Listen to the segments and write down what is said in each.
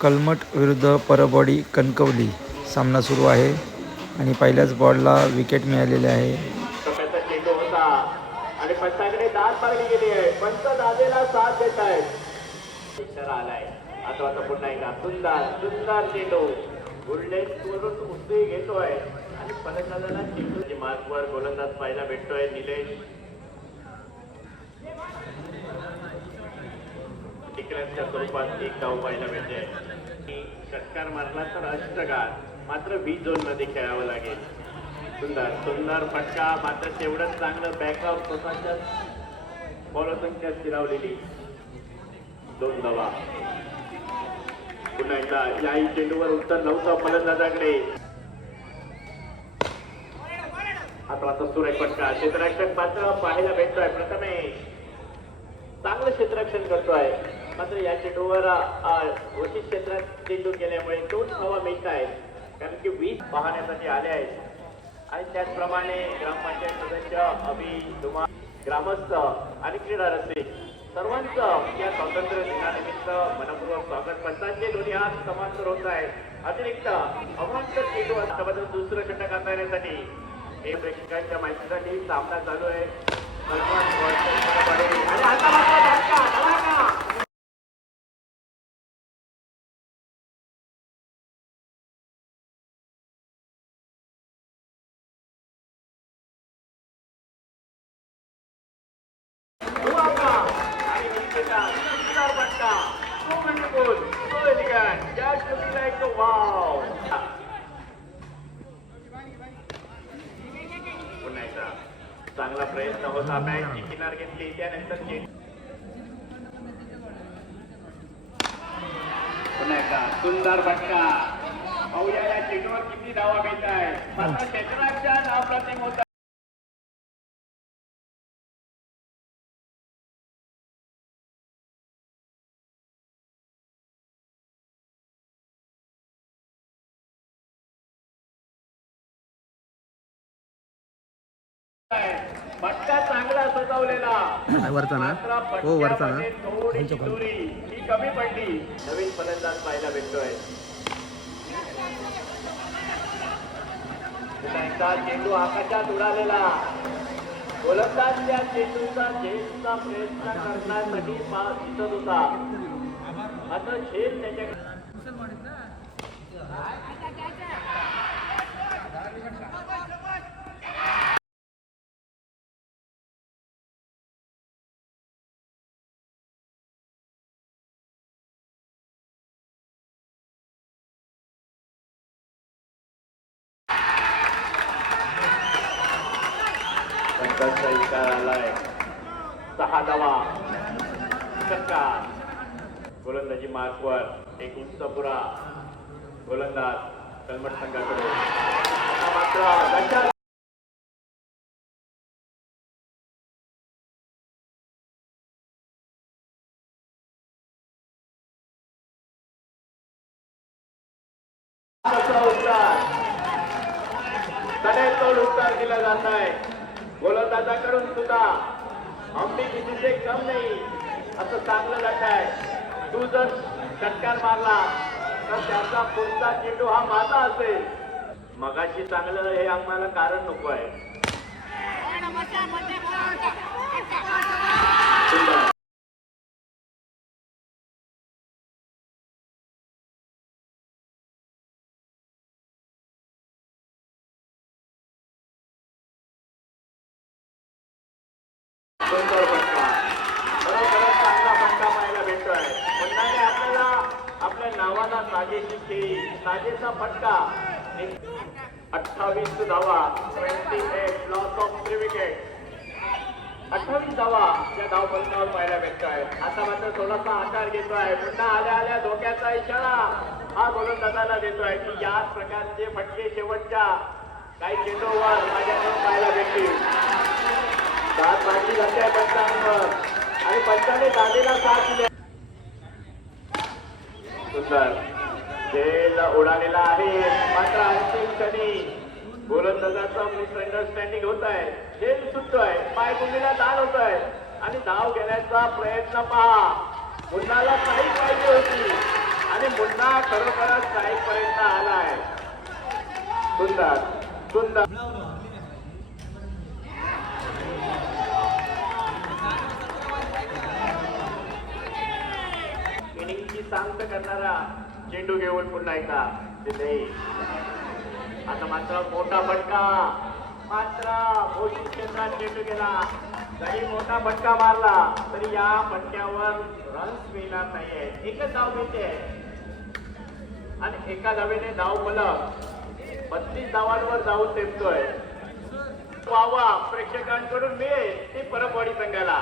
कलमठ विरुद्ध परबवाडी कणकवली सामना सुरू आहे आणि पहिल्याच बॉलला विकेट मिळालेली आहे. चेंडू होता आणि पंचाकडे दाद मारली गेली आहे. पंच दादेला साथ देत आहेत. इशारा आलाय. आता पुन्हा एकदा सुंदर सुंदर चेंडू गोल्डन वरून उचली घेतोय आणि फलंदाजाला चेंडूच्या मार्कवर गोलंदाज पाहायला भेटतोय निलेश. टिकऱ्यांच्या स्वरूपात एक धाव पाहायला भेटते. षटकार मारला तर अष्टकार, मात्र 20 झोन मध्ये खेळावं लागेल. सुंदर सुंदर फटका, मात्र तेवढंच चांगलं बॅकअप स्वतःच्या बॉल संख्या स्थिरावलेली. 2 धावा. पुन्हा एकदा याही चेंडूवर उत्तर नव्हतं फलंदाजाकडे. आता सुरेख फटका, क्षेत्ररक्षक मात्र पाहायला भेटतोय. प्रथमेश चांगलं क्षेत्ररक्षण करतोय, मात्र या चेंडूवर वशिष्ठ क्षेत्रात चेंडू गेल्यामुळे 2 धावा मिळत आहेत. कारण की 20 पाहण्यासाठी आले आहेत आणि त्याचप्रमाणे ग्रामपंचायत सदस्य अभि दुमा, ग्रामस्थ आणि क्रीडा रसिक सर्वांचं या स्वातंत्र्य दिनानिमित्त मनपूर्वक स्वागत. पंचांचे दोन्ही हात समांतर होत आहेत. अतिरिक्त अवांतर चेंडू असल्याबद्दल दुसरं षटक आणण्यासाठी हे प्रेक्षकांच्या माहितीसाठी सामना चालू आहे. आणि आता मात्र चांगला प्रयत्न होता. बॅटची किनार घेतली, त्यानंतर पुन्हा एकदा सुंदर फटका. पाहूया या चेंडूवर किती धावा मिळत आहे. मात्र क्षेत्राच्या अप्रतिम होता. फटका चांगला सजवलेला, वरचा ना हो वरचा ना ही कमी पडली. नवीन फलंदाज पाहायला भेटतोय. चेंडू आकाशात उडालेला. गोलंदाज त्या चेंडूचा झेलचा प्रयत्न करण्यासाठी दिसत होता, मात्र झेल त्याच्या इशारा आलाय. 6 धावा. षटकार. गोलंदाजी मार्कवर एक उंच पुरा गोलंदाज कलमठ संघाकडे. मात्र तोड उत्तर दिलं जात आहे. गोलंदाजाकडून सुद्धा आम्ही कितीचे कम नाही असं चांगलं जात आहे. तू जर षटकार मारला तर त्याचा पुढचा चेंडू हा माझा असेल. मगाशी चांगलं हे आम्हाला कारण नको आहे. सुंदर फटका, खरोखरच चांगला फटका पाहायला भेटतोय. पुन्हा आपल्याला आपल्या नावाला साजेशी खेळी, साजेसा फटका. 28 धावा, 28 लॉस ऑफ 3 विकेट. 28 धावा या धावफलकावर पाहायला भेटतोय. आता मात्र थोडासा आकार घेतोय. पुन्हा आल्या आल्या धोक्याचा इशारा हा गोलंदाजाला देतोय की याच प्रकारचे फटके शेवटच्या काही चेंडूवर माझ्याकडून पाहायला भेटतील. दाद मारली जाते पंचांवर आणि पंचाने दादेला साथ दिली. सुंदर झेल उडालेला आहे, मात्र अंतिम क्षणी गोलंदाजाचा मिसअंडरस्टँडिंग होत आहे. झेल सुटतोय, पाय कुंडीला दाल होत आहे. आणि धाव घेण्याचा प्रयत्न पहा. मुन्नाला काही पाहिजे होती आणि मुन्ना खरोखरच काही पर्यंत आलाय. सुंदर सुंदर इनिंगची सांगत करणारा चेंडू घेऊन पुन्हा एकदा तिथे. आता मात्र मोठा फटका, मात्र मोठी क्षेत्रात चेंडू गेला. जरी मोठा फटका मारला तरी या फटक्यावर रन्स मिळणार नाहीये. एकच धाव मिळते आणि एका धावेने धाव फलक 32 धावांवर जाऊन टेपतोय. वावा प्रेक्षकांकडून मिळेल ती परत बॉडी संघाला.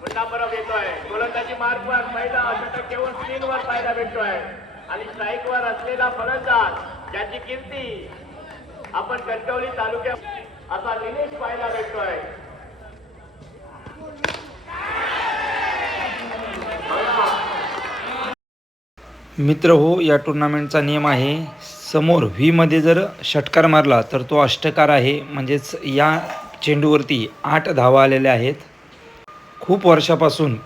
पुन्हा परत येतोय गोलंदाजी मार्कवर पहिला षटक घेऊन स्क्रीनवर पाहायला भेटतोय आणि स्ट्राईकवर असलेला फलंदाज ज्याची कीर्ती आपण कणकवली तालुक्यात असा निलेश पाहायला भेटतोय. मित्र हो, या टुर्नामेंटचा नियम आहे, समोर व्ही मध्ये जर षटकार मारला तर तो अष्टकार आहे. म्हणजेच या चेंडूवरती 8 धावा आलेल्या आहेत. खूप वर्षापासून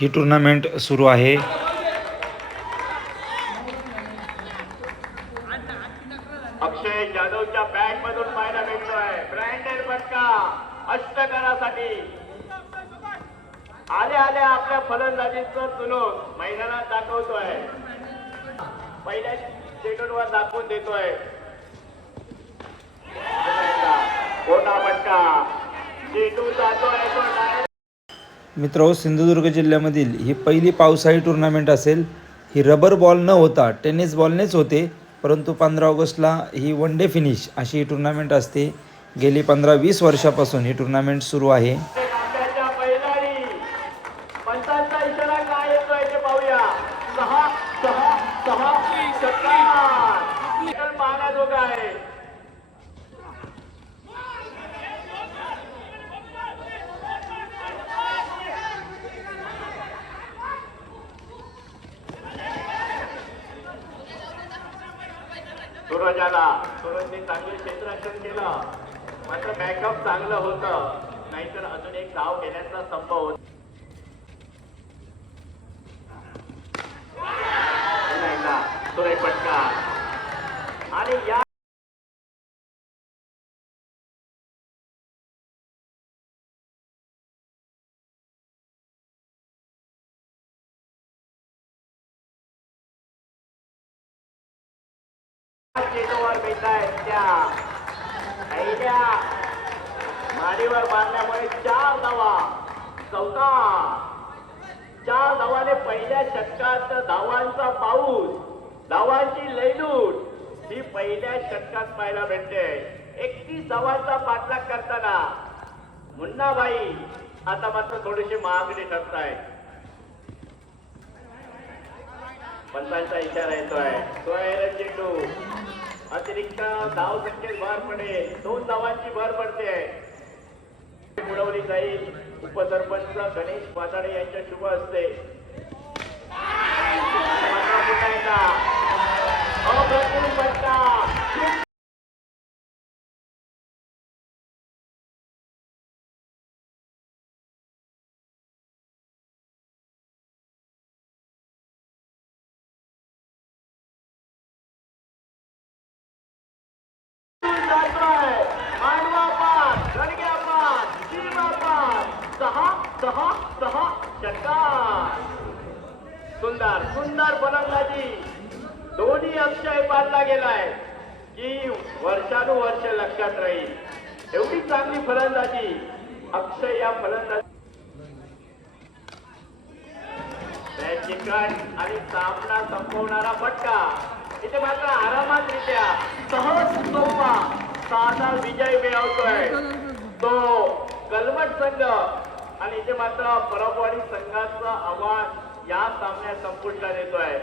ही टुर्नामेंट सुरू आहे. अक्षय जाधवच्या बॅट मधून पाहायला भेटतोय ब्रँडेड फटका अष्टकारासाठी. आल्या आल्या आपल्या फलंदाजीचं चुनूक मैदानात दाखवतोय. पहिल्या चेंडूवर दाखवून देतोय. मोठा फटका, चेंडू जातोय तो डायरेक्ट. मित्र सिंधुदुर्ग जिल्ह्यामधील ही पहिली पावसाळी टुर्नामेंट असेल. ही रबर बॉल न होता टेनिस बॉलनेच होते, परंतु 15 ऑगस्टला ही वन डे फिनिश अशी ही टुर्नामेंट असते. गेली 15-20 वर्षापासून ही टुर्नामेंट सुरू आहे. आपल्याच्या बैलांनी पंचांचा इशारा काय येतोय ते पाहूया. 6 षटकार पाहण्याजोगा आहे. सूरजने चांगले क्षेत्ररक्षण केलं, मात्र बॅकअप चांगलं होतं, नाहीतर अजून एक धाव घेण्याचा संभव होता. सुरेख फटका आणि या चेंडूवर भेटतायत त्या पहिल्या माडीवर मारल्यामुळे 4 धावा. 4 धावाने पहिल्या षटकात धावांचा पाऊस, धावांची लयलूट ही पहिल्या षटकात पाहायला भेटते. 31 धावांचा पाठलाग करताना मुन्नाबाई आता मात्र थोडीशी मागणी ठरताय. पंचांचा इशारा येतोय. सोयरन चेंडू अतिरिक्त धाव संख्येत भर पडेल. 2 धावांची भर पडते. उडवली जाईल. उपसरपंच गणेश पाताडे यांच्या शुभ हस्ते. अप्रतिम फटका. मांडवा पास, गडग्या पास, सीमा पास, 6 षटकार. सुंदर सुंदर फलंदाजी. दोन्ही अक्षय पाडला गेलाय की वर्षानुवर्ष लक्षात राहील. एवढी चांगली फलंदाजी अक्षय या फलंदाजी. चिकट आणि सामना संपवणारा फटका. इथे मात्र आरामातरित्या सहज सोपा साधा विजय मिळवतोय तो कलमट संघ. आणि इथे मात्र परबवाडी संघाचा आवाज या सामन्यात संपुष्टात येतोय.